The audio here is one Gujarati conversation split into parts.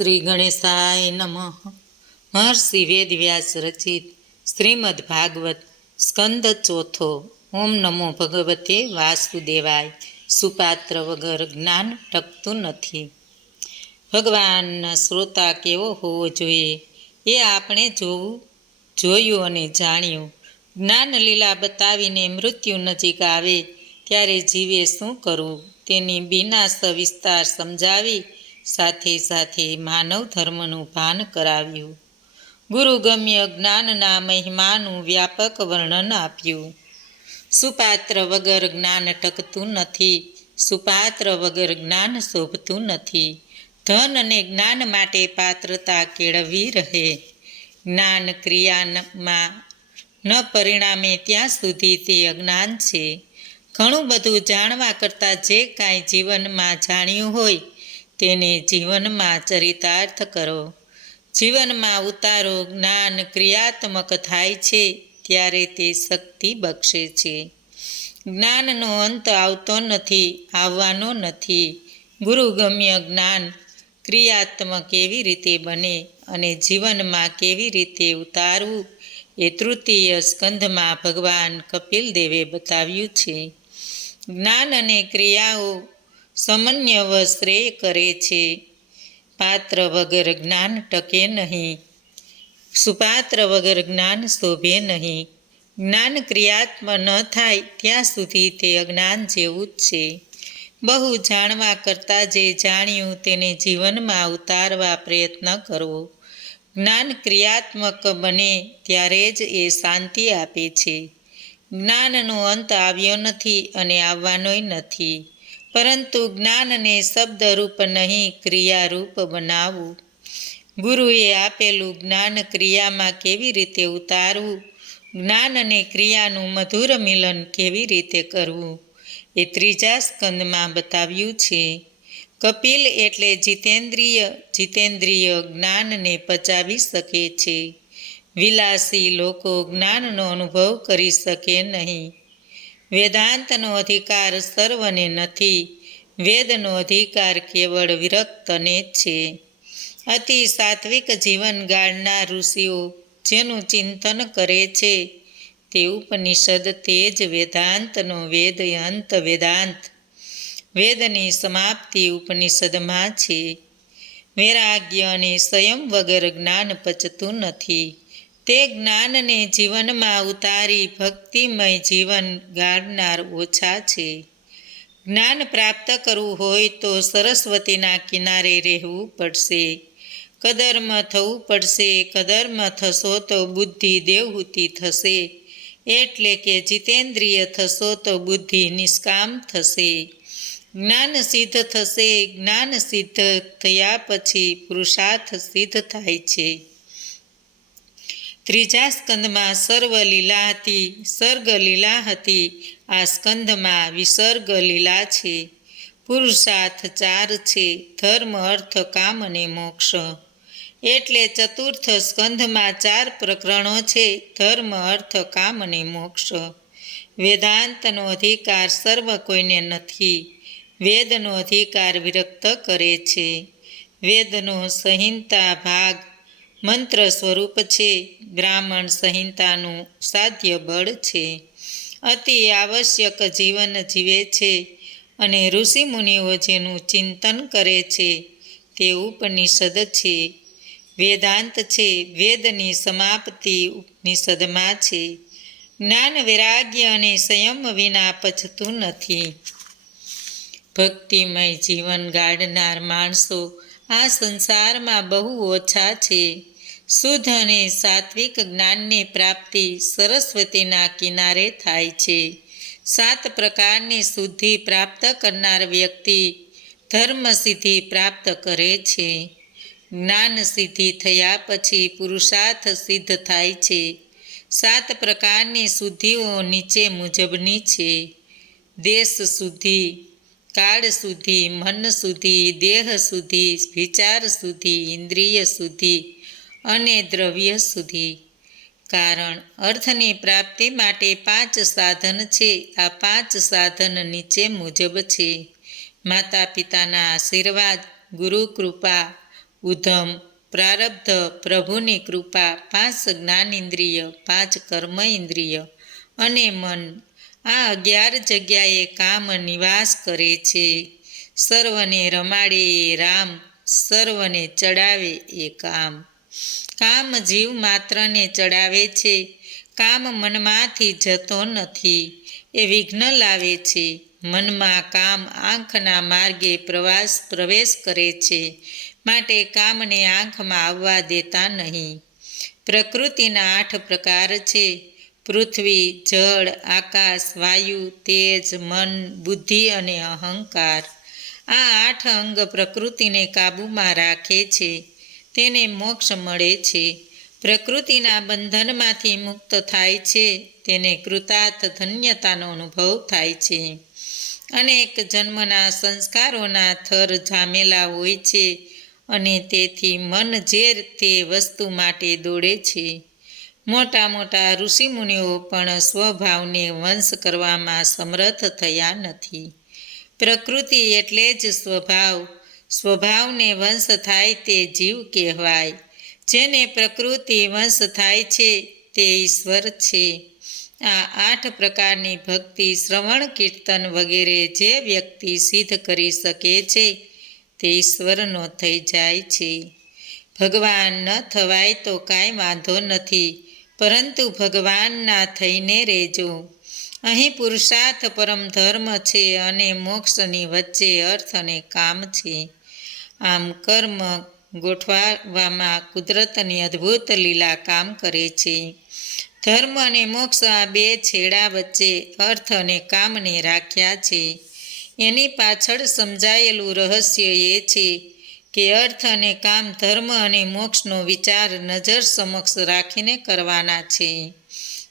શ્રી ગણેશાય નમઃ. મહર્ષિ વેદવ્યાસ રચિત શ્રીમદ્ ભાગવત સ્કંદ ચોથો. ઓમ નમો ભગવતે વાસુદેવાય. સુપાત્ર વગર જ્ઞાન ટકતું નથી. ભગવાનના શ્રોતા કેવો હોવો જોઈએ એ આપણે જોયું અને જાણ્યું. જ્ઞાન લીલા બતાવીને મૃત્યુ નજીક આવે ત્યારે જીવે શું કરવું તેની બીના સવિસ્તાર સમજાવી સાથે સાથે માનવ ધર્મનું ભાન કરાવ્યું. ગુરુગમ્ય જ્ઞાનના મહિમાનું વ્યાપક વર્ણન આપ્યું. સુપાત્ર વગર જ્ઞાન ટકતું નથી. સુપાત્ર વગર જ્ઞાન શોભતું નથી. ધન અને જ્ઞાન માટે પાત્રતા કેળવવી રહે. જ્ઞાન ક્રિયામાં ન પરિણામે ત્યાં સુધી તે અજ્ઞાન છે. ઘણું બધું જાણવા કરતાં જે કાંઈ જીવનમાં જાણ્યું હોય તેને જીવનમાં ચરિતાર્થ કરો, જીવનમાં ઉતારો. જ્ઞાન ક્રિયાત્મક થાય છે ત્યારે તે શક્તિ બક્ષે છે. જ્ઞાનનો અંત આવતો નથી, આવવાનો નથી. ગુરુગમ્ય જ્ઞાન ક્રિયાત્મક કેવી રીતે બને અને જીવનમાં કેવી રીતે ઉતારવું એ તૃતીય સ્કંધમાં ભગવાન કપિલ દેવે બતાવ્યું છે. જ્ઞાન અને ક્રિયાઓ સમન્વય શ્રેય કરે છે. પાત્ર વગર જ્ઞાન ટકે નહીં. સુપાત્ર વગર જ્ઞાન શોભે નહીં. જ્ઞાન ક્રિયાત્મક ન થાય ત્યાં સુધી તે અજ્ઞાન જેવું જ છે. બહુ જાણવા કરતાં જે જાણ્યું તેને જીવનમાં ઉતારવા પ્રયત્ન કરવો. જ્ઞાન ક્રિયાત્મક બને ત્યારે જ એ શાંતિ આપે છે. જ્ઞાનનો અંત આવ્યો નથી અને આવવાનોય નથી, પરંતુ જ્ઞાનને શબ્દરૂપ નહીં ક્રિયારૂપ બનાવવું. ગુરુએ આપેલું જ્ઞાન ક્રિયામાં કેવી રીતે ઉતારવું, જ્ઞાન અને ક્રિયાનું મધુર મિલન કેવી રીતે કરવું એ ત્રીજા સ્કંદમાં બતાવ્યું છે. કપિલ એટલે જીતેન્દ્રિય. જીતેન્દ્રિય જ્ઞાનને પચાવી શકે છે. વિલાસી લોકો જ્ઞાનનો અનુભવ કરી શકે નહીં. વેદાંતનો અધિકાર સર્વને નથી. વેદનો અધિકાર કેવળ વિરક્તને જ છે. અતિ સાત્વિક જીવન ગાળનાર ઋષિઓ જેનું ચિંતન કરે છે તે ઉપનિષદ તે જ વેદાંતનો વેદ અંત. વેદાંત વેદની સમાપ્તિ ઉપનિષદમાં છે. વૈરાગ્ય અને સંયમ વગર જ્ઞાન પચતું નથી. તે જ્ઞાનને જીવનમાં ઉતારી ભક્તિમય જીવન ગાળનાર ઓછા છે. જ્ઞાન પ્રાપ્ત કરવું હોય તો સરસ્વતીના કિનારે રહેવું પડશે. કદર્મ થવું પડશે. કદર્મ થશો તો બુદ્ધિ દેવહૂતિ થશે, એટલે કે જીતેન્દ્રિય થશો તો બુદ્ધિ નિષ્કામ થશે. જ્ઞાન સિદ્ધ થશે. જ્ઞાન સિદ્ધ થયા પછી પુરુષાર્થ સિદ્ધ થાય છે. ત્રીજા સ્કંદમાં સર્વ લીલા હતી, સર્ગ લીલા હતી. આ સ્કંદમાં વિસર્ગ લીલા છે. પુરુષાર્થ 4 છે: ધર્મ, અર્થ, કામ અને મોક્ષ. એટલે ચતુર્થ સ્કંધમાં 4 પ્રકરણો છે: ધર્મ, અર્થ, કામ અને મોક્ષ. વેદાંતનો અધિકાર સર્વ કોઈને નથી. વેદનો અધિકાર વિરક્ત કરે છે. વેદનો સંહિતા ભાગ મંત્ર સ્વરૂપ છે. બ્રાહ્મણ સંહિતાનું સાધ્ય બળ છે. અતિ આવશ્યક જીવન જીવે છે અને ઋષિમુનિઓ જેનું ચિંતન કરે છે તે ઉપનિષદ છે, વેદાંત છે. વેદની સમાપ્તિ ઉપનિષદમાં છે. જ્ઞાન, વૈરાગ્ય અને સંયમ વિના પચતું નથી. ભક્તિમય જીવન ગાળનાર માણસો આ સંસારમાં બહુ ઓછા છે. શુદ્ધ અને સાત્વિક જ્ઞાનની પ્રાપ્તિ સરસ્વતીના કિનારે થાય છે. 7 પ્રકારની શુદ્ધિ પ્રાપ્ત કરનાર વ્યક્તિ ધર્મ સિદ્ધિ પ્રાપ્ત કરે છે. જ્ઞાન સિદ્ધિ થયા પછી પુરુષાર્થ સિદ્ધ થાય છે. 7 પ્રકારની શુદ્ધિઓ નીચે મુજબની છે: દેશ શુદ્ધિ, કાળ શુદ્ધિ, મન શુદ્ધિ, દેહ શુદ્ધિ, વિચાર શુદ્ધિ, ઇન્દ્રિય શુદ્ધિ અને દ્રવ્ય શુદ્ધિ. કારણ અર્થની પ્રાપ્તિ માટે 5 સાધન છે. આ 5 સાધન નીચે મુજબ છે: માતા પિતાના આશીર્વાદ, ગુરુ કૃપા, ઉધમ, પ્રારબ્ધ, પ્રભુની કૃપા, 5 જ્ઞાનેન્દ્રિય, 5 કર્મ ઇન્દ્રિય અને મન, આ 11 જગ્યાએ કામ નિવાસ કરે છે. સર્વને રમાડે એ રામ, સર્વને ચડાવે એ કામ. કામ જીવ માત્રને ચડાવે છે. કામ મનમાંથી જતો નથી, એ વિઘ્ન લાવે છે. મનમાં કામ આંખના માર્ગે પ્રવેશ કરે છે, માટે કામને આંખમાં આવવા દેતા નહીં. પ્રકૃતિના 8 પ્રકાર છે: પૃથ્વી, જળ, આકાશ, વાયુ, તેજ, મન, બુદ્ધિ અને અહંકાર. આ 8 અંગ પ્રકૃતિને કાબૂમાં રાખે છે, તેને મોક્ષ મળે છે. પ્રકૃતિના બંધનમાંથી મુક્ત થાય છે, તેને કૃતાર્થ ધન્યતાનો અનુભવ થાય છે. અનેક જન્મના સંસ્કારોના થર જામેલા હોય છે અને તેથી મન જે તે વસ્તુ માટે દોડે છે. મોટા મોટા ઋષિમુનિઓ પણ સ્વભાવને વંશ કરવામાં સમર્થ થયા નથી. પ્રકૃતિ એટલે જ સ્વભાવ. સ્વભાવને વંશ થાય તે જીવ કહેવાય. જેને પ્રકૃતિ વંશ થાય છે તે ઈશ્વર છે. આ 8 પ્રકારની ભક્તિ, શ્રવણ, કીર્તન વગેરે જે વ્યક્તિ સિદ્ધ કરી શકે છે તે ઈશ્વરનો થઈ જાય છે. ભગવાન ન થવાય તો કાંઈ વાંધો નથી, પરંતુ ભગવાનના થઈને રહેજો. અહીં પુરુષાર્થ પરમ ધર્મ છે અને મોક્ષની વચ્ચે અર્થ અને કામ છે. આમ કર્મ ગોઠવવામાં કુદરતની અદ્ભુત લીલા કામ કરે છે. ધર્મ અને મોક્ષ, આ 2 છેડા વચ્ચે અર્થ અને કામને રાખ્યા છે. એની પાછળ સમજાયેલું રહસ્ય એ છે કે અર્થ અને કામ ધર્મ અને મોક્ષનો વિચાર નજર સમક્ષ રાખીને કરવાના છે.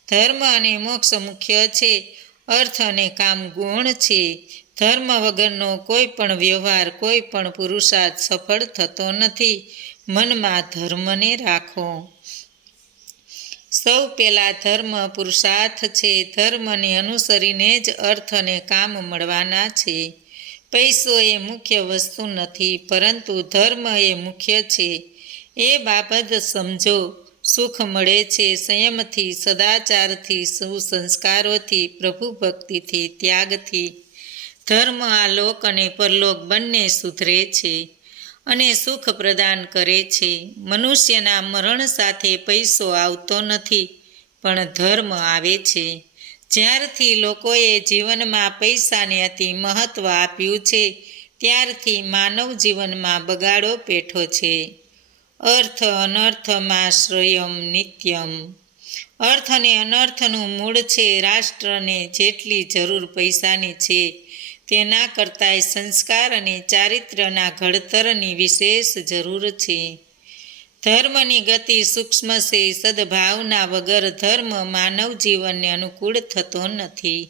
ધર્મ અને મોક્ષ મુખ્ય છે, અર્થ અને કામ ગૌણ છે. ધર્મ વગરનો કોઈ પણ વ્યવહાર, કોઈ પણ પુરુષાર્થ સફળ થતો નથી. મનમાં ધર્મને રાખો. સૌ પહેલાં ધર્મ પુરુષાર્થ છે. ધર્મને અનુસરીને જ અર્થ અને કામ મળવાના છે. પૈસો એ મુખ્ય વસ્તુ નથી, પરંતુ ધર્મ એ મુખ્ય છે. એ બાબત સમજો. સુખ મળે છે સંયમથી, સદાચારથી, સુસંસ્કારોથી, પ્રભુ ભક્તિથી, ત્યાગથી. ધર્મ આ લોક અને પરલોક બંને સુધરે છે અને સુખ પ્રદાન કરે છે. મનુષ્યના મરણ સાથે પૈસો આવતો નથી, પણ ધર્મ આવે છે. જ્યારથી લોકોએ જીવનમાં પૈસાને અતિ મહત્ત્વ આપ્યું છે, ત્યારથી માનવ જીવનમાં બગાડો પેઠો છે. અર્થ અનર્થમાં શ્રયમ નિત્યમ. અર્થ અને અનર્થનું મૂળ છે. રાષ્ટ્રને જેટલી જરૂર પૈસાની છે, તેના કરતાંય સંસ્કાર અને ચારિત્ર્યના ઘડતરની વિશેષ જરૂર છે. ધર્મની ગતિ સૂક્ષ્મ છે. સદભાવના વગર ધર્મ માનવ જીવનને અનુકૂળ થતો નથી.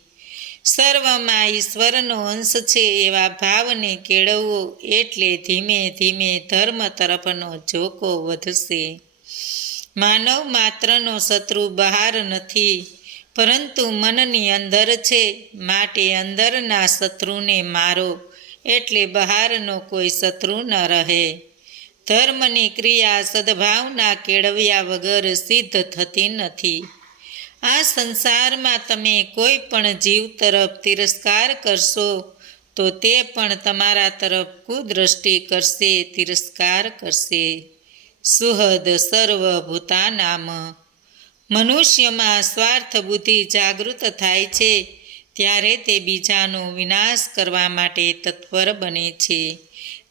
સર્વમાં ઈશ્વરનો અંશ છે એવા ભાવને કેળવવો, એટલે ધીમે ધીમે ધર્મ તરફનો ઝોકો વધશે. માનવ માત્રનો શત્રુ બહાર નથી, પરંતુ મનની અંદર છે. માટે અંદરના શત્રુને મારો, એટલે બહારનો કોઈ શત્રુ ન રહે. ધર્મની ક્રિયા સદભાવના કેળવ્યા વગર સિદ્ધ થતી નથી. આ સંસારમાં તમે કોઈ પણ જીવ તરફ તિરસ્કાર કરશો તો તે પણ તમારા તરફ કુદ્રષ્ટિ કરશે, તિરસ્કાર કરશે. સુહદ સર્વભૂતાનામ. મનુષ્યમાં સ્વાર્થ બુદ્ધિ જાગૃત થાય છે ત્યારે તે બીજાનો વિનાશ કરવા માટે તત્પર બને છે.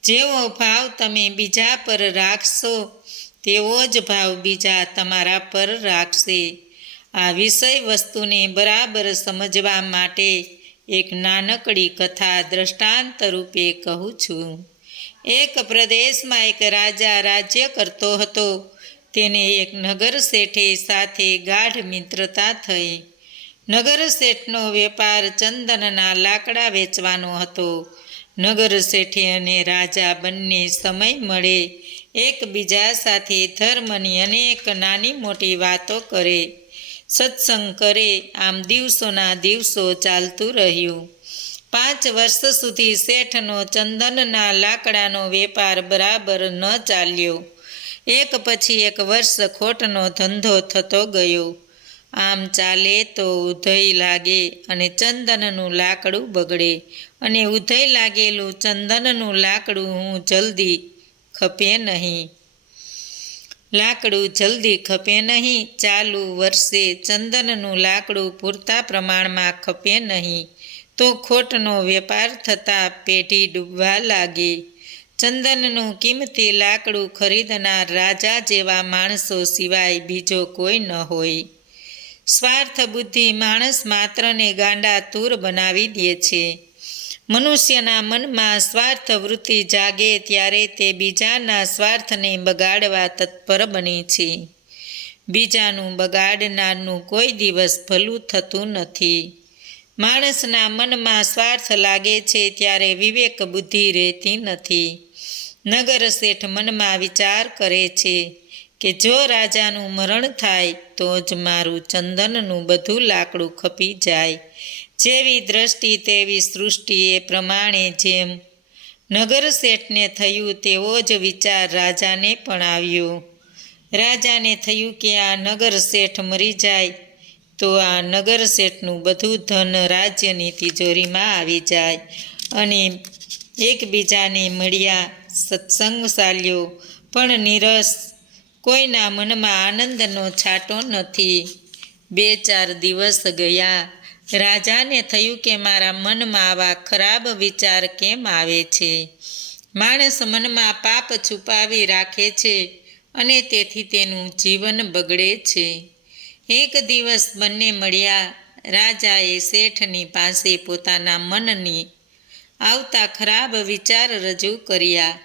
જેવો ભાવ તમે બીજા પર રાખશો, તેવો જ ભાવ બીજા તમારા પર રાખશે. આ વિષય વસ્તુને બરાબર સમજવા માટે એક નાનકડી કથા દ્રષ્ટાંત રૂપે કહું છું. એક પ્રદેશમાં એક રાજા રાજ્ય કરતો હતો. તેને એક નગર શેઠે સાથે ગાઢ મિત્રતા થઈ. નગર શેઠનો વેપાર ચંદનના લાકડા વેચવાનો હતો. નગર શેઠે અને રાજા બંને સમય મળે એકબીજા સાથે ધર્મની અનેક નાની મોટી વાતો કરે, સત્સંગ કરે. આમ દિવસોના દિવસો ચાલતું રહ્યું. 5 વર્ષ સુધી શેઠનો ચંદનના લાકડાનો વેપાર બરાબર ન ચાલ્યો. એક પછી એક વર્ષ ખોટનો ધંધો થતો ગયો. આમ ચાલે તો ઉધઈ લાગે અને ચંદનનું લાકડું બગડે, અને ઉધઈ લાગેલું ચંદનનું લાકડું જલ્દી ખપે નહીં. ચાલુ વર્ષે ચંદનનું લાકડું પૂરતા પ્રમાણમાં ખપે નહીં તો ખોટનો વેપાર થતાં પેઢી ડૂબવા લાગે. ચંદનનું કિંમતી લાકડું ખરીદનાર રાજા જેવા માણસો સિવાય બીજો કોઈ ન હોય. સ્વાર્થ બુદ્ધિ માણસ માત્રને ગાંડા તૂર બનાવી દે છે. મનુષ્યના મનમાં સ્વાર્થ વૃત્તિ જાગે ત્યારે તે બીજાના સ્વાર્થને બગાડવા તત્પર બને છે. બીજાનું બગાડનારનું કોઈ દિવસ ભલું થતું નથી. માણસના મનમાં સ્વાર્થ લાગે છે ત્યારે વિવેક બુદ્ધિ રહેતી નથી. નગર શેઠ મનમાં વિચાર કરે છે કે જો રાજાનું મરણ થાય તો જ મારું ચંદનનું બધું લાકડું ખપી જાય. જેવી દ્રષ્ટિ તેવી સૃષ્ટિ, એ પ્રમાણે જેમ નગર શેઠને થયું તેવો જ વિચાર રાજાને પણ આવ્યો. રાજાને થયું કે આ નગર શેઠ મરી જાય તો આ નગર શેઠનું બધું ધન રાજ્યની તિજોરીમાં આવી જાય. અને એકબીજાને મળ્યા, સત્સંગ ચાલ્યો, પણ નીરસ, કોઈના મનમાં આનંદનો છાંટો નથી. 2-4 દિવસ ગયા. રાજાને થયું કે મારા મનમાં આવા ખરાબ વિચાર કેમ આવે છે? માણસ મનમાં પાપ છુપાવી રાખે છે અને તેથી તેનું જીવન બગડે છે. એક દિવસ બંને મળ્યા. રાજાએ શેઠની પાસે પોતાના મનની આવતા ખરાબ વિચાર રજૂ કર્યા.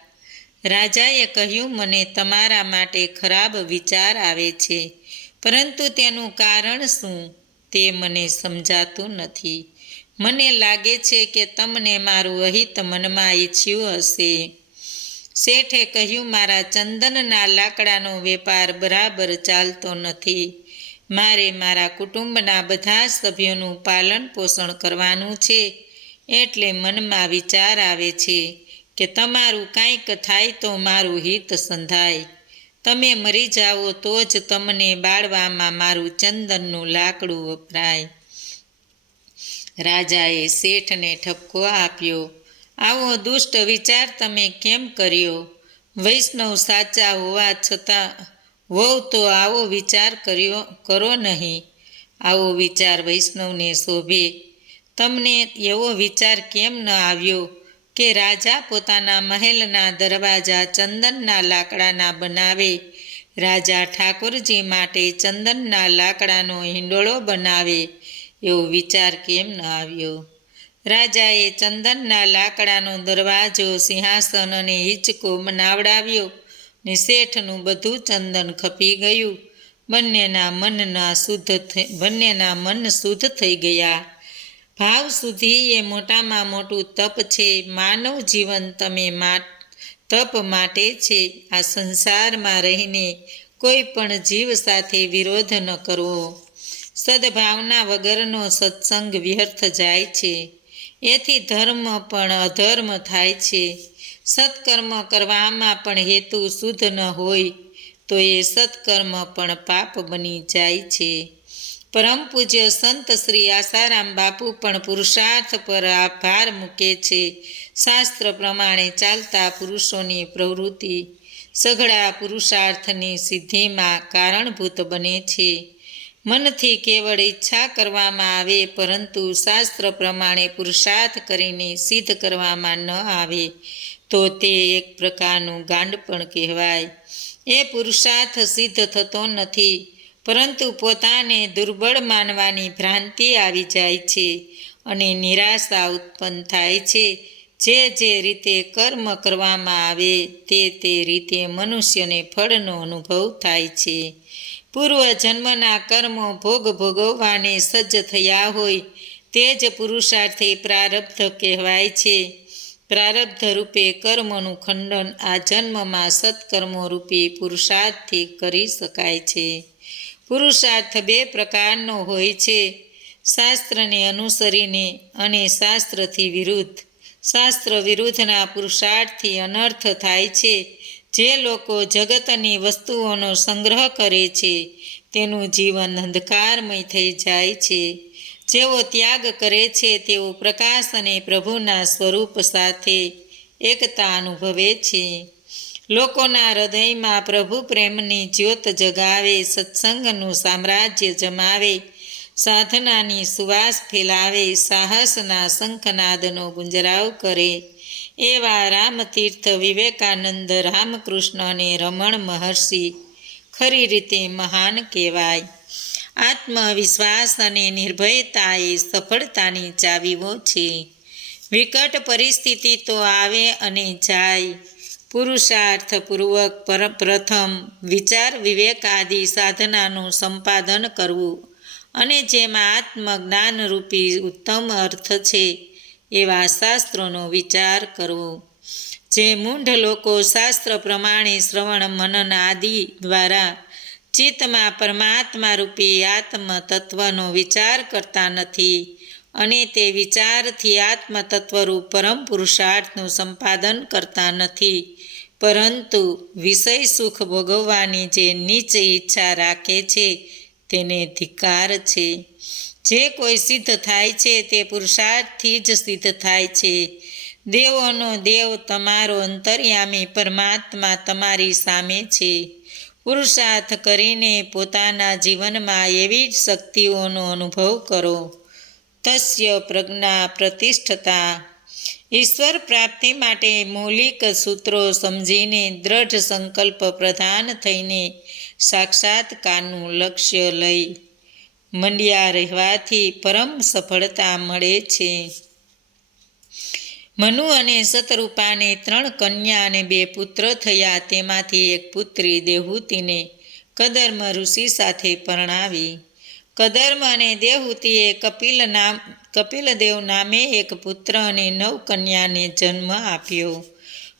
રાજાએ કહ્યું, મને તમારા માટે ખરાબ વિચાર આવે છે, પરંતુ તેનું કારણ શું તે મને સમજાતું નથી. મને લાગે છે કે તમને મારું અહિત મનમાં ઈચ્છ્યું હશે. શેઠે કહ્યું, મારા ચંદનના લાકડાનો વેપાર બરાબર ચાલતો નથી. મારે મારા કુટુંબના બધા સભ્યોનું પાલન પોષણ કરવાનું છે, એટલે મનમાં વિચાર આવે છે કે તમારું કાંઈક થાય તો મારું હિત સંધાય. તમે મરી જાઓ તો જ તમને બાળવામાં મારું ચંદનનું લાકડું વપરાય. રાજાએ શેઠને ઠપકો આપ્યો. આવો દુષ્ટ વિચાર તમે કેમ કર્યો? વૈષ્ણવ સાચા હોવા છતાં હોવ તો આવો વિચાર કરો નહીં. આવો વિચાર વૈષ્ણવને શોભે. તમને એવો વિચાર કેમ ન આવ્યો કે રાજા પોતાના મહેલના દરવાજા ચંદનના લાકડાના બનાવે? રાજા ઠાકોરજી માટે ચંદનના લાકડાનો હિંડોળો બનાવે? એવો વિચાર કેમ ન આવ્યો? રાજાએ ચંદનના લાકડાનો દરવાજો, સિંહાસન અને હિંચકો બનાવડાવ્યો ને શેઠનું બધું ચંદન ખપી ગયું. બંનેના મન શુદ્ધ થઈ ગયા. ભાવ શુદ્ધિ એ મોટામાં મોટું તપ છે. માનવ જીવન તપ માટે છે. આ સંસારમાં રહીને કોઈ પણ જીવ સાથે વિરોધ ન કરવો. સદભાવના વગરનો સત્સંગ વ્યર્થ જાય છે. એથી ધર્મ પણ અધર્મ થાય છે. સત્કર્મ કરવામાં પણ હેતુ શુદ્ધ ન હોય તો એ સત્કર્મ પણ પાપ બની જાય છે. પરમ પૂજ્ય સંત શ્રી આસારામ બાપુ પણ પુરુષાર્થ પર ભાર મૂકે છે. શાસ્ત્ર પ્રમાણે ચાલતા પુરુષોની પ્રવૃત્તિ સઘળા પુરુષાર્થની સિદ્ધિમાં કારણભૂત બને છે. મનથી કેવળ ઈચ્છા કરવામાં આવે, પરંતુ શાસ્ત્ર પ્રમાણે પુરુષાર્થ કરીને સિદ્ધ કરવામાં ન આવે તો તે એક પ્રકારનું ગાંડપણ કહેવાય. એ પુરુષાર્થ સિદ્ધ થતો નથી, પરંતુ પોતાને દુર્બળ માનવાની ભ્રાંતિ આવી જાય છે અને નિરાશા ઉત્પન્ન થાય છે. જે રીતે કર્મ કરવામાં આવે તે રીતે મનુષ્યને ફળનો અનુભવ થાય છે. પૂર્વજન્મના કર્મો ભોગવવાને સજ્જ થયા હોય તે જ પુરુષાર્થી પ્રારબ્ધ કહેવાય છે. પ્રારબ્ધ રૂપે કર્મોનું ખંડન આ જન્મમાં સત્કર્મો રૂપી પુરુષાર્થથી કરી શકાય છે. પુરુષાર્થ 2 પ્રકારનો હોય છે. શાસ્ત્રને અનુસરીને અને શાસ્ત્રથી વિરુદ્ધ. શાસ્ત્ર વિરુદ્ધના પુરુષાર્થથી અનર્થ થાય છે. જે લોકો જગતની વસ્તુઓનો સંગ્રહ કરે છે તેનું જીવન અંધકારમય થઈ જાય છે. જેઓ ત્યાગ કરે છે તેઓ પ્રકાશ અને પ્રભુના સ્વરૂપ સાથે એકતા અનુભવે છે. લોકોના હૃદયમાં પ્રભુ પ્રેમની જ્યોત જગાવે, સત્સંગનું સામ્રાજ્ય જમાવે, સાધનાની સુવાસ ફેલાવે, સાહસના શંખનાદનો ગુંજરાવ કરે એવા રામતીર્થ, વિવેકાનંદ, રામકૃષ્ણ અને રમણ મહર્ષિ ખરી રીતે મહાન કહેવાય. આત્મવિશ્વાસ અને નિર્ભયતા એ સફળતાની ચાવીઓ છે. વિકટ પરિસ્થિતિ તો આવે અને જાય. પુરુષાર્થપૂર્વક પ્રથમ વિચાર વિવેક આદિ સાધનાનું સંપાદન કરવું અને જેમાં આત્મજ્ઞાનરૂપી ઉત્તમ અર્થ છે એવા શાસ્ત્રોનો વિચાર કરવો. જે મૂઢ લોકો શાસ્ત્ર પ્રમાણે શ્રવણ મનન આદિ દ્વારા ચિત્તમાં પરમાત્મા રૂપી આત્મતત્વનો વિચાર કરતા નથી અને તે વિચારથી આત્મતત્વરૂપ પરમ પુરુષાર્થનું સંપાદન કરતા નથી, પરંતુ વિષય સુખ ભોગવવાની જે નીચ ઈચ્છા રાખે છે તેને ધિક્કાર છે. જે કોઈ સિદ્ધ થાય છે તે પુરુષાર્થથી જ સિદ્ધ થાય છે. દેવોનો દેવ તમારો અંતર્યામી પરમાત્મા તમારી સામે છે. પુરુષાર્થ કરીને પોતાના જીવનમાં એવી શક્તિઓનો અનુભવ કરો. તસ્ય પ્રજ્ઞા પ્રતિષ્ઠતા. ઈશ્વર પ્રાપ્તિ માટે મૌલિક સૂત્રો સમજીને દ્રઢ સંકલ્પ પ્રધાન થઈને સાક્ષાત્કારનું લક્ષ્ય લઈ મંડ્યા રહેવાથી પરમ સફળતા મળે છે. મનુ અને શતરૂપાને 3 કન્યા અને 2 પુત્ર થયા. તેમાંથી એક પુત્રી દેવહૂતિને કદર્મ ઋષિ સાથે પરણાવી. કદર્મ અને દેવહૂતિએ કપિલદેવ નામે એક પુત્ર અને 9 કન્યાને જન્મ આપ્યો.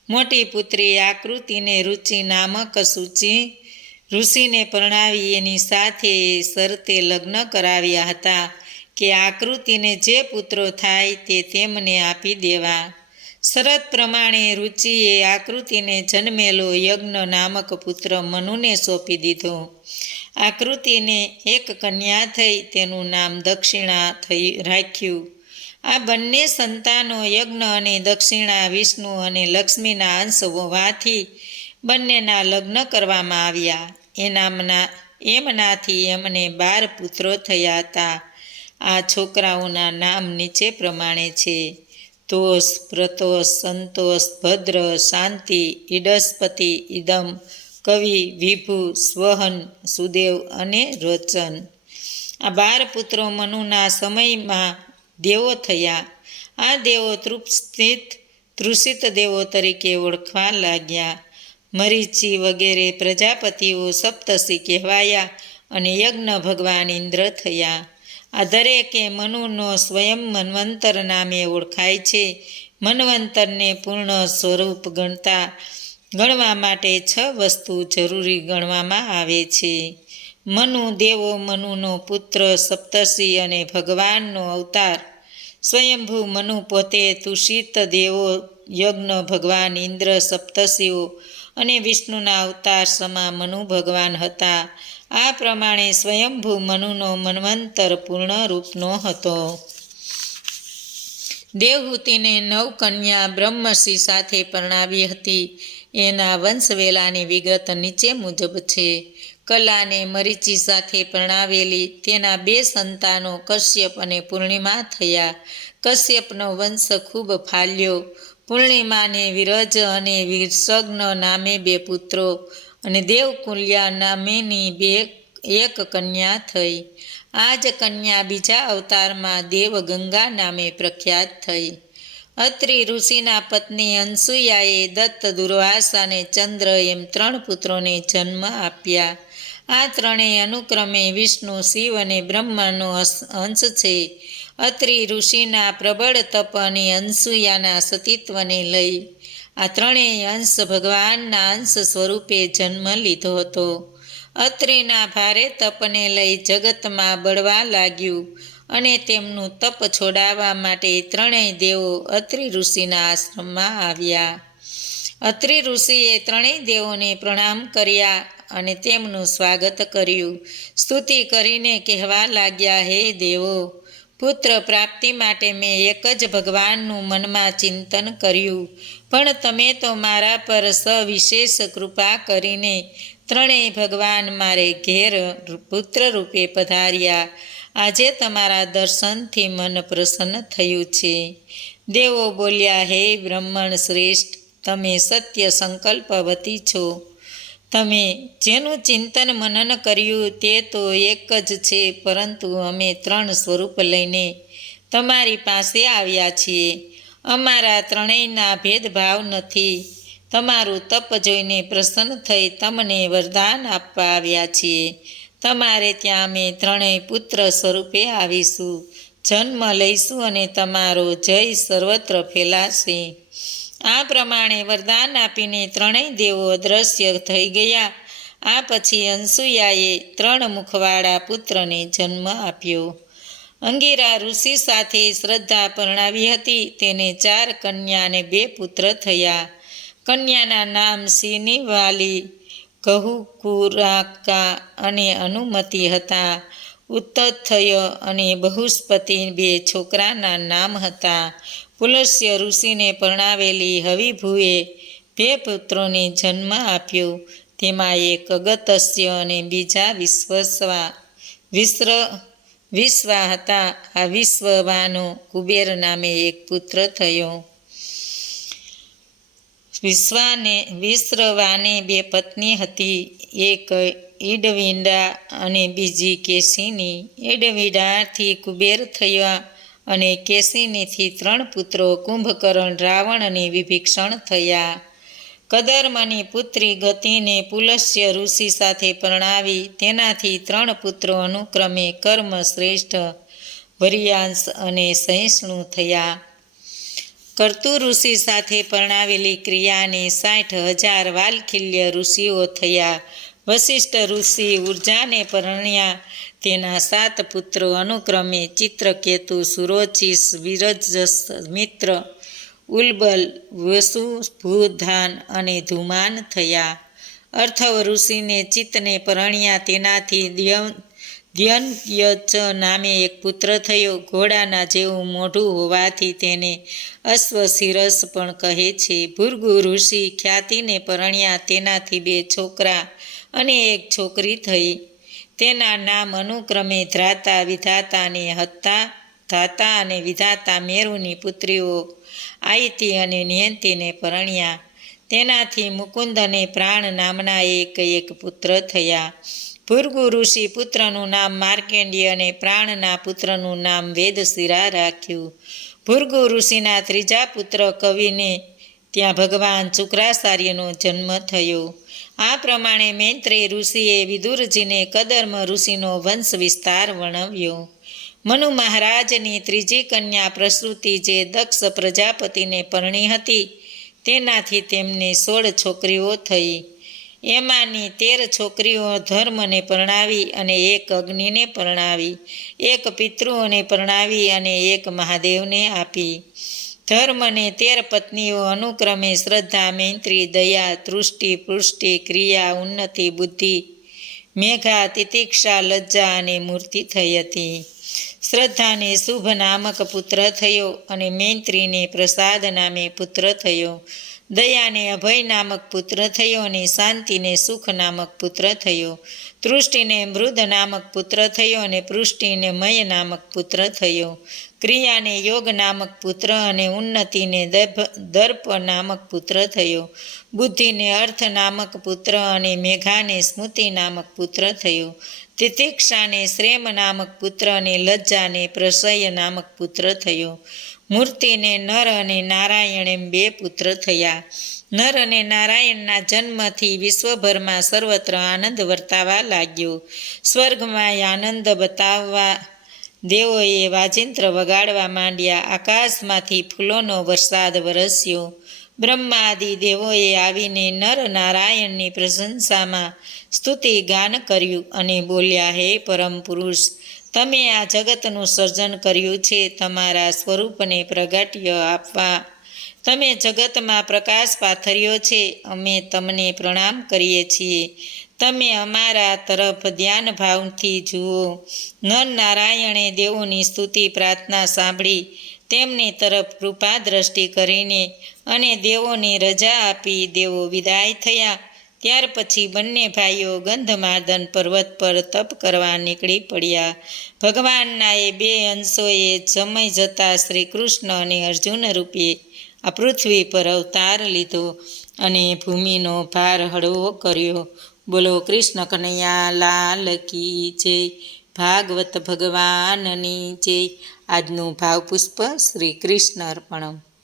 મોટી પુત્રી આકૃતિને રુચિ નામક ઋષિને પરણાવી. એની સાથે શરતે લગ્ન કરાવ્યા હતા કે આકૃતિને જે પુત્રો થાય તે તેમને આપી દેવા. શરત પ્રમાણે રુચિએ આકૃતિને જન્મેલો યજ્ઞ નામક પુત્ર મનુને સોંપી દીધો. આકૃતિને 1 કન્યા થઈ, તેનું નામ દક્ષિણા રાખ્યું. આ બંને સંતાનો યજ્ઞ અને દક્ષિણા વિષ્ણુ અને લક્ષ્મીના અંશ હોવાથી બંનેના લગ્ન કરવામાં આવ્યા. એમનાથી એમને 12 પુત્રો થયા હતા. આ છોકરાઓના નામ નીચે પ્રમાણે છે: તોષ, પ્રતોષ, સંતોષ, ભદ્ર, શાંતિ, ઈડસ્પતિ, ઇદમ, કવિ, વિભુ, સ્વહન, સુદેવ અને રોચન. આ 12 પુત્રો મનુના સમયમાં દેવો થયા. આ દેવો તૃષિત દેવો તરીકે ઓળખવા લાગ્યા. મરીચી વગેરે પ્રજાપતિઓ સપ્તર્ષિ કહેવાયા અને યજ્ઞ ભગવાન ઇન્દ્ર થયા. આ દરેકે મનુનો સ્વયં મન્વંતર નામે ઓળખાય છે. મન્વંતરને પૂર્ણ સ્વરૂપ ગણવા માટે 6 વસ્તુ જરૂરી ગણવામાં આવે છે: મનુ, દેવો, મનુનો પુત્ર, સપ્તર્ષિ અને ભગવાનનો અવતાર. સ્વયંભૂ મનુ પોતે, તુષિત દેવો, યજ્ઞ ભગવાન ઇન્દ્ર, સપ્તર્ષિઓ અને વિષ્ણુના અવતાર સમા મનુ ભગવાન હતા. આ પ્રમાણે સ્વયંભૂ મનુનો મન્વંતર પૂર્ણ રૂપનો હતો. દેવહૂતિને 9 કન્યા બ્રહ્મર્ષિ સાથે પરણાવી હતી. એના વંશવેલાની વિગત નીચે મુજબ છે: કલાને મરીચી સાથે પરણાવેલી. તેના 2 સંતાનો કશ્યપ અને પૂર્ણિમા થયા. કશ્યપનો વંશ ખૂબ ફાલ્યો. પૂર્ણિમાને વિરજ અને વિસર્જન નામે 2 પુત્રો અને દેવકુલ્યા નામેની 1 કન્યા થઈ. આ જ કન્યા બીજા અવતારમાં દેવગંગા નામે પ્રખ્યાત થઈ. અત્રિ ઋષિના પત્ની અનસુયાએ દત્ત, દુર્વાસા અને ચંદ્ર એમ 3 પુત્રોને જન્મ આપ્યા. આ ત્રણેય અનુક્રમે વિષ્ણુ, શિવ અને બ્રહ્માનો અંશ છે. અત્રિ ઋષિના પ્રબળ તપ અને અનસુયાના સતીત્વને લઈ આ ત્રણેય અંશ ભગવાનના અંશ સ્વરૂપે જન્મ લીધો હતો. અત્રિના ભારે તપને લઈ જગતમાં બળવા લાગ્યું. અને તેમનું તપ છોડાવવા માટે ત્રણેય દેવો અત્રિ ઋષિના આશ્રમમાં આવ્યા. અત્રિ ઋષિએ ત્રણેય દેવોને પ્રણામ કર્યા અને તેમનું સ્વાગત કર્યું. સ્તુતિ કરીને કહેવા લાગ્યા, હે દેવો, પુત્ર પ્રાપ્તિ માટે મેં એક જ ભગવાનનું મનમાં ચિંતન કર્યું, પણ તમે તો મારા પર સવિશેષ કૃપા કરીને ત્રણેય ભગવાન મારે ઘેર પુત્ર રૂપે પધાર્યા. આજે તમારા દર્શનથી મન પ્રસન્ન થયું છે. દેવો બોલ્યા, હે બ્રહ્મણ શ્રેષ્ઠ, તમે સત્ય સંકલ્પવતી છો. તમે જેનું ચિંતન મનન કર્યું તે તો એક જ છે, પરંતુ અમે ત્રણ સ્વરૂપ લઈને તમારી પાસે આવ્યા છીએ. અમારા ત્રણેયના ભેદભાવ નથી. તમારું તપ જોઈને પ્રસન્ન થઈ તમને વરદાન આપવા આવ્યા છીએ. તમારે ત્યાં અમે ત્રણેય પુત્ર સ્વરૂપે આવીશું, જન્મ લઈશું અને તમારો જય સર્વત્ર ફેલાશે. આ પ્રમાણે વરદાન આપીને ત્રણેય દેવો અદૃશ્ય થઈ ગયા. આ પછી અનસૂયાએ 3 મુખવાળા પુત્રને જન્મ આપ્યો. અંગિરા ઋષિ સાથે શ્રદ્ધા પરણાવી હતી. તેને 4 કન્યા અને 2 પુત્ર થયા. કન્યાના નામ સિનિવાલી, કહુકુરાકા અને અનુમતિ હતા. ઉત્તથય અને બહુસ્પતિ 2 છોકરાના નામ હતા. પુલસ્ય ઋષિને પરણાવેલી હવિભુએ 2 પુત્રોને જન્મ આપ્યો. તેમાં એક અગત્યસ્ય અને બીજા વિશ્વા હતા. આ વિશ્વવાનો કુબેર નામે એક પુત્ર થયો. વિશ્રવાને 2 પત્ની હતી, એક ઈડવિડા અને બીજી કેશિની. ઈડવિડાથી કુબેર થયા અને કેશિનીથી 3 પુત્રો કુંભકર્ણ, રાવણ અને વિભીષણ થયા. કદર્મની પુત્રી ગતિને પુલસ્ય ઋષિ સાથે પરણાવી. તેનાથી 3 પુત્રો અનુક્રમે કર્મ શ્રેષ્ઠ, વરિયાંશ અને સહિષ્ણુ થયા. કર્તુ ઋષિ સાથે પરણાવેલી ક્રિયાને 60,000 વાલ્ખિલ્ય ઋષિઓ થયા. વશિષ્ઠ ઋષિ ઉર્જાને પરણ્યા. તેના 7 પુત્રો અનુક્રમે ચિત્રકેતુ, સુરોચિસ, વિરજસ, મિત્ર, ઉલ્બલ, વસુ, ભૂધાન અને ધુમાન થયા. અર્થવ ઋષિને ચિત્તને પરણ્યા. તેનાથી દ્યન્યચ નામે એક પુત્ર થયો. ઘોડાના જેવું મોઢું હોવાથી તેને અશ્વશિરસ પણ કહે છે. ભૃગુ ઋષિ ખ્યાતિને પરણ્યા. તેનાથી 2 છોકરા અને 1 છોકરી થઈ. તેના નામ અનુક્રમે ધ્રાતા, વિધાતા અને હત્તા. ધાતા અને વિધાતા મેરુની પુત્રીઓ આયતિ અને નિયંતીને પરણ્યા. તેનાથી મુકુંદ અને પ્રાણ નામના એક પુત્ર થયા. ભૃગુ ઋષિ પુત્રનું નામ માર્કેન્ડ્ય અને પ્રાણના પુત્રનું નામ વેદશિરા રાખ્યું. ભૃગુ ઋષિના 3જા પુત્ર કવિને ત્યાં ભગવાન શુક્રાચાર્યનો જન્મ થયો. આ પ્રમાણે મૈત્રેય ઋષિએ વિદુરજીને કદર્મ ઋષિનો વંશ વિસ્તાર વર્ણવ્યો. મનુ મહારાજની 3જી કન્યા પ્રસૂતિ જે દક્ષ પ્રજાપતિને પરણી હતી, તેનાથી તેમને 16 છોકરીઓ થઈ. એમાંની 13 છોકરીઓ ધર્મને પરણાવી અને 1 અગ્નિને પરણાવી, 1 પિતૃઓને પરણાવી અને 1 મહાદેવને આપી. ધર્મને 13 પત્નીઓ અનુક્રમે શ્રદ્ધા, મૈત્રી, દયા, તૃષ્ટિ, પુષ્ટિ, ક્રિયા, ઉન્નતિ, બુદ્ધિ, મેઘા, તિતિક્ષા, લજ્જા અને મૂર્તિ થઈ હતી. શ્રદ્ધાને શુભ નામક પુત્ર થયો અને મૈત્રીને પ્રસાદ નામે પુત્ર થયો. દયાને અભય નામક પુત્ર થયો અને શાંતિને સુખ નામક પુત્ર થયો. તૃષ્ટિને મૃદ નામક પુત્ર થયો અને પુષ્ટિને મય નામક પુત્ર થયો. ક્રિયાને યોગ નામક પુત્ર અને ઉન્નતિને દર્પ નામક પુત્ર થયો. બુદ્ધિને અર્થ નામક પુત્ર અને મેઘાને સ્મૃતિ નામક પુત્ર થયો. તિતિક્ષાને શ્રેમ નામક પુત્ર અને લજ્જાને પ્રસય નામક પુત્ર થયો. મૂર્તિને નર અને નારાયણ એમ 2 પુત્ર થયા. નર અને નારાયણના જન્મથી વિશ્વભરમાં સર્વત્ર આનંદ વર્તાવા લાગ્યો. સ્વર્ગમાં આનંદ બતાવવા દેવોએ વાજિંત્ર વગાડવા માંડ્યા. આકાશમાંથી ફૂલોનો વરસાદ વરસ્યો. બ્રહ્માદિ દેવોએ આવીને નર નારાયણની પ્રશંસામાં સ્તુતિ ગાન કર્યું અને બોલ્યા, હે પરમ પુરુષ, તમે આ જગતનું સર્જન કર્યું છે. તમારા સ્વરૂપને પ્રગટ્ય આપવા તમે જગતમાં પ્રકાશ પાથર્યો છે. અમે તમને પ્રણામ કરીએ છીએ. તમે અમારા તરફ ધ્યાન ભાવથી જુઓ. નર નારાયણે દેવોની સ્તુતિ પ્રાર્થના સાંભળી તેમની તરફ કૃપા દ્રષ્ટિ કરીને અને દેવોને રજા આપી દેવો વિદાય થયા. ત્યાર પછી બંને ભાઈઓ ગંધમાર્દન પર્વત પર તપ કરવા નીકળી પડ્યા. ભગવાનના એ બે અંશોએ સમય જતાં શ્રી કૃષ્ણ અને અર્જુન રૂપે આ પૃથ્વી પર અવતાર લીધો અને ભૂમિનો ભાર હળવો કર્યો. બોલો કૃષ્ણ કનૈયા લાલ કી જય. ભાગવત ભગવાનની જય. આજનું ભાવપુષ્પ શ્રી કૃષ્ણ અર્પણમ.